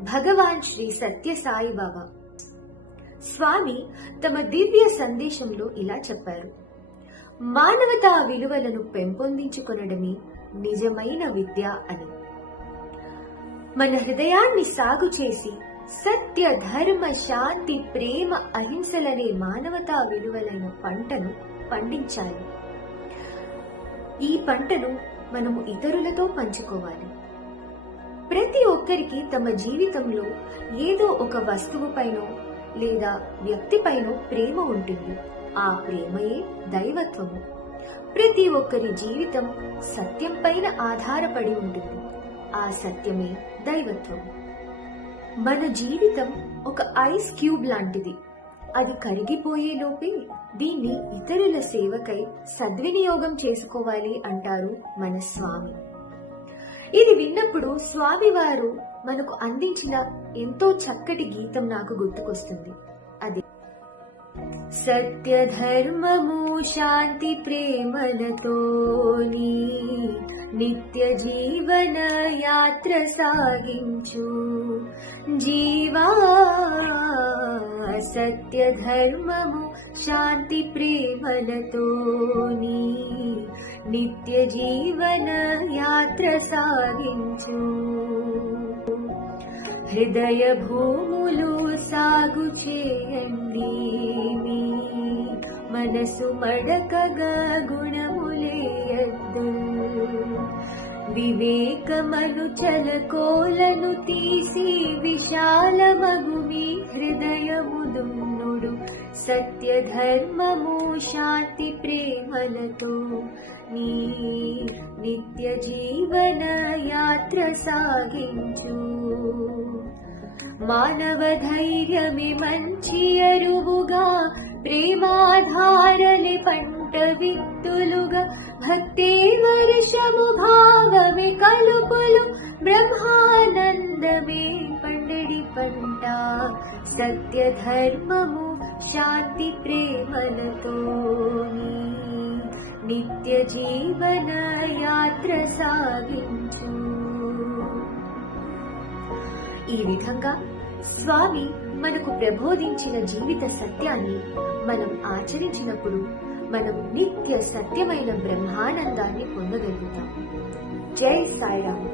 భగవాన్ శ్రీ సత్య సాయి బాబా స్వామి తమ దివ్య సందేశంలో ఇలా చెప్పారు. మానవతా విలువలను పెంపొందించుకొనడమే నిజమైన విద్య అని. మన హృదయాన్ని సాగు చేసి సత్య, ధర్మ, శాంతి, ప్రేమ, అహింసలనే మానవతా విలువలైన పంటను పండించాలి. ఈ పంటను మనము ఇతరులతో పంచుకోవాలి. ప్రతి ఒక్కరికి తమ జీవితంలో ఏదో ఒక వస్తువుపైనో లేదా వ్యక్తిపైనో ప్రేమ ఉంటుంది. ఆ ప్రేమయే దైవత్వము. ప్రతి ఒక్కరి జీవితం సత్యం పైన ఆధారపడి ఉంటుంది. ఆ సత్యమే దైవత్వం. మన జీవితం ఒక ఐస్ క్యూబ్ లాంటిది. అది కరిగిపోయే లోపే దీన్ని ఇతరుల సేవకై సద్వినియోగం చేసుకోవాలి అంటారు మన స్వామి. ఇది విన్నప్పుడు స్వామివారు మనకు అందించిన ఎంతో చక్కటి గీతం నాకు గుర్తుకొస్తుంది. అది సత్య, ధర్మము, శాంతి, ప్రేమలతోని నిత్య జీవన యాత్ర సాగించు జీవా. సత్య, ధర్మము, శాంతి, ప్రేమలతోని నిత్య జీవన యాత్ర సాగించు. హృదయ భూములు సాగు చేయండి, మీ మనసు మడకగా గుణములేయద్దు. వివేకమను చలకోలను తీసి విశాలమగు మీ హృదయము దున్నుడు. సత్య, ధర్మము, శాంతి, ప్రేమలతో నీ నిత్య జీవన యాత్ర సాగించు. మానవ ధైర్యమే మంచి ఎరువుగా, ప్రేమాధారలే పంట విత్తులుగా, భక్తే వర్షము, భావమే కలుపులు, బ్రహ్మానందమే పండడి పంట. సత్య, ధర్మము, శాంతి, ప్రేమలతో నిత్య జీవన యాత్ర సాగించు. ఈ విధంగా స్వామి మనకు ప్రబోధించిన జీవిత సత్యాన్ని మనం ఆచరించినప్పుడు మనం నిత్య సత్యమైన బ్రహ్మానందాన్ని పొందగలుగుతాం. జై సాయిరామ్.